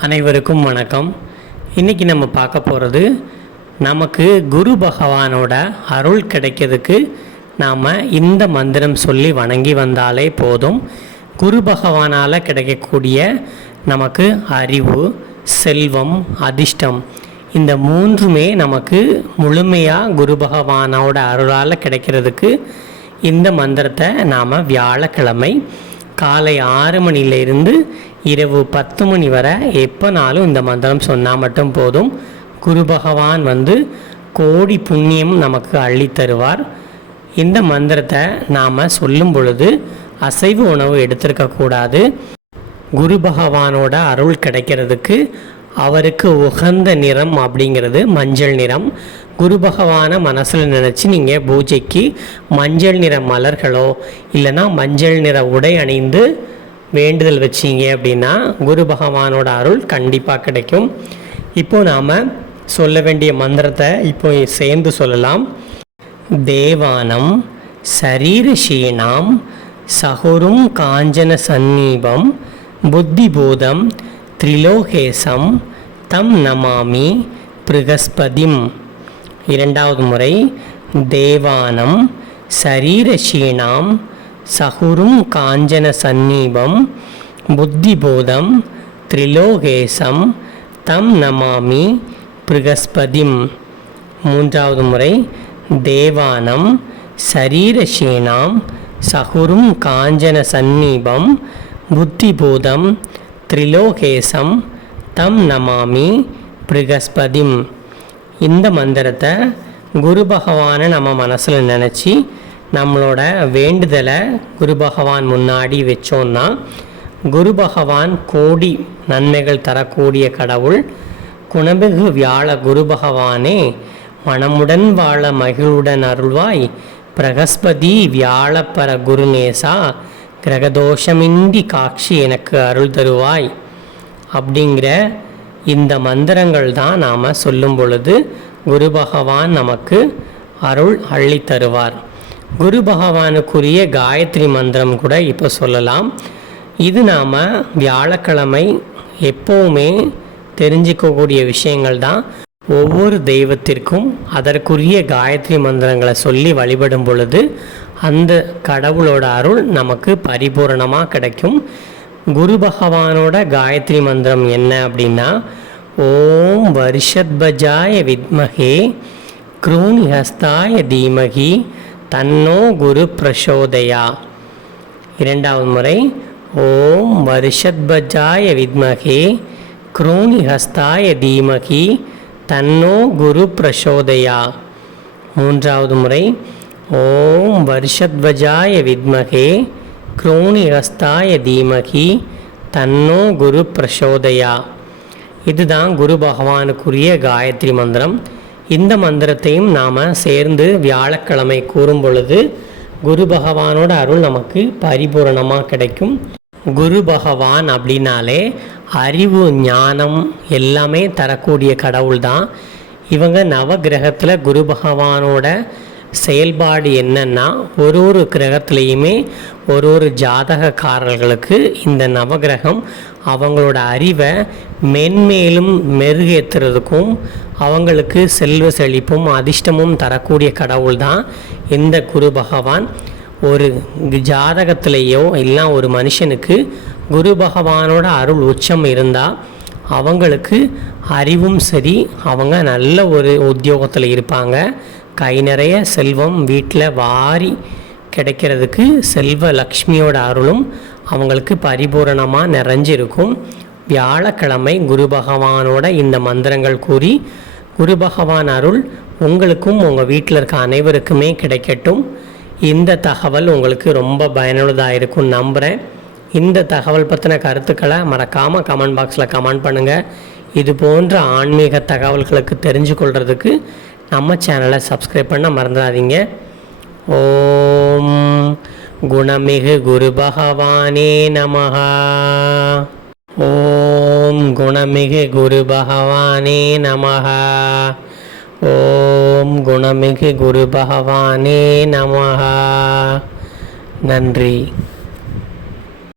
அனைவருக்கும் வணக்கம். இன்றைக்கி நம்ம பார்க்க போகிறது நமக்கு குரு பகவானோட அருள் கிடைக்கிறதுக்கு நாம் இந்த மந்திரம் சொல்லி வணங்கி வந்தாலே போதும். குரு பகவானால் கிடைக்கக்கூடிய நமக்கு அறிவு செல்வம் அதிர்ஷ்டம் இந்த மூன்றுமே நமக்கு முழுமையாக குரு பகவானோட அருளால் கிடைக்கிறதுக்கு இந்த மந்திரத்தை நாம் வியாழக்கிழமை காலை ஆறு மணியிலிருந்து இரவு பத்து மணி வரை எப்போனாலும் இந்த மந்திரம் சொன்னால் மட்டும் போதும். குரு பகவான் வந்து கோடி புண்ணியம் நமக்கு அள்ளித்தருவார் இந்த மந்திரத்தை நாம் சொல்லும் பொழுது அசைவு உணவு எடுத்திருக்கக்கூடாது குரு பகவானோட அருள் கிடைக்கிறதுக்கு அவருக்கு உகந்த நிறம் அப்படிங்கிறது மஞ்சள் நிறம். குரு பகவானை மனசில் நினச்சி நீங்கள் பூஜைக்கு மஞ்சள் நிற மலர்களோ இல்லைன்னா மஞ்சள் நிற உடை அணிந்து வேண்டுதல் வச்சீங்க அப்படின்னா குரு பகவானோட அருள் கண்டிப்பாக கிடைக்கும். இப்போ நாம் சொல்ல வேண்டிய மந்திரத்தை இப்போ சேர்ந்து சொல்லலாம். தேவானம் சரீரஷீணாம் சகுரும் காஞ்சன சந்நீபம் புத்திபூதம் த்ரிலோகேசம் தம் நமாமி பிருகஸ்பதிம். இரண்டாவது முறை தேவானம் சரீரஷீணாம் சகுரும் காஞ்சன சந்நீபம் புத்திபோதம் த்ரிலோகேசம் தம் நமாமி பிருகஸ்பதிம். மூன்றாவது முறை தேவானம் சரீரஷீணாம் சகுரும் காஞ்சன சந்நீபம் புத்திபூதம் த்ரிலோகேசம் தம் நமாமி பிருகஸ்பதிம். இந்த மந்திரத்தை குரு பகவானை நம்ம மனசில் நினச்சி நம்மளோட வேண்டுதலை குரு பகவான் முன்னாடி வச்சோன்னா குரு பகவான் கோடி நன்மைகள் தரக்கூடிய கடவுள் குணமிகு வியாழ குரு பகவானே மனமுடன் வாழ மகிழுடன் அருள்வாய் பிரகஸ்பதி வியாழப்பர குருநேசா கிரகதோஷமின்றி காட்சி எனக்கு அருள் தருவாய் அப்படிங்கிற இந்த மந்திரங்கள் தான் நாம் சொல்லும் பொழுது குரு பகவான் நமக்கு அருள் அள்ளி தருவார். குரு பகவானுக்குரிய காயத்ரி மந்திரம் கூட இப்போ சொல்லலாம். இது நாம் வியாழக்கிழமை எப்போவுமே தெரிஞ்சிக்கக்கூடிய விஷயங்கள் தான். ஒவ்வொரு தெய்வத்திற்கும் அதற்குரிய காயத்ரி மந்திரங்களை சொல்லி வழிபடும் பொழுது அந்த கடவுளோட அருள் நமக்கு பரிபூரணமாக கிடைக்கும். குரு பகவானோட காயத்ரி மந்திரம் என்ன அப்படின்னா ஓம் வருஷத்பஜாய வித்மகே க்ரூணிஹஸ்தாய தீமகி தன்னோ குரு பிரசோதயா. இரண்டாவது முறை ஓம் வருஷத்பஜாய வித்மகே க்ரூணிஹஸ்தாய தீமகி தன்னோ குரு பிரசோதயா. மூன்றாவது முறை ஓம் வருஷத்வஜாய வித்மகே க்ரோணிஹஸ்தாய தீமகி தன்னோ குரு பிரசோதயா. இதுதான் குரு பகவானுக்குரிய காயத்ரி மந்திரம். இந்த மந்திரத்தையும் நாம் சேர்ந்து வியாழக்கிழமை கூறும் பொழுது குரு பகவானோட அருள் நமக்கு பரிபூரணமாக கிடைக்கும். குரு பகவான் அப்படின்னாலே அறிவு ஞானம் எல்லாமே தரக்கூடிய கடவுள் தான் இவங்க நவகிரகத்தில் குரு பகவானோட செயல்பாடு என்னன்னா ஒரு ஒரு கிரகத்துலேயுமே ஒரு ஒரு ஜாதகக்காரர்களுக்கு இந்த நவகிரகம் அவங்களோட அறிவை மென்மேலும் மெருகேற்றுறதுக்கும் அவங்களுக்கு செல்வ செழிப்பும் அதிர்ஷ்டமும் தரக்கூடிய கடவுள் தான் இந்த குரு பகவான். ஒரு ஜாதகத்திலேயோ இல்லை ஒரு மனுஷனுக்கு குரு பகவானோட அருள் உச்சம் இருந்தால் அவங்களுக்கு அறிவும் சரி அவங்க நல்ல ஒரு உத்தியோகத்தில் இருப்பாங்க. கை நிறைய செல்வம் வீட்டில் வாரி கிடைக்கிறதுக்கு செல்வ லக்ஷ்மியோட அருளும் அவங்களுக்கு பரிபூரணமாக நிறைஞ்சிருக்கும். வியாழக்கிழமை குரு பகவானோட இந்த மந்திரங்கள் கூறி குரு பகவான் அருள் உங்களுக்கும் உங்கள் வீட்டில் இருக்க அனைவருக்குமே கிடைக்கட்டும். இந்த தகவல் உங்களுக்கு ரொம்ப பயனுள்ளதாக இருக்கும் நம்புகிறேன் இந்த தகவல் பற்றின கருத்துக்களை மறக்காமல் கமெண்ட் பாக்ஸில் கமெண்ட் பண்ணுங்கள் இது போன்ற ஆன்மீக தகவல்களுக்கு தெரிஞ்சு கொள்கிறதுக்கு நம்ம சேனலை சப்ஸ்கிரைப் பண்ண மறந்துடாதீங்க. ஓம் குணமிகு குரு பகவானே நமஹா. ஓம் குணமிகு குரு பகவானே நமஹா. ஓம் குணமிகு குரு பகவானே நமஹா. நன்றி.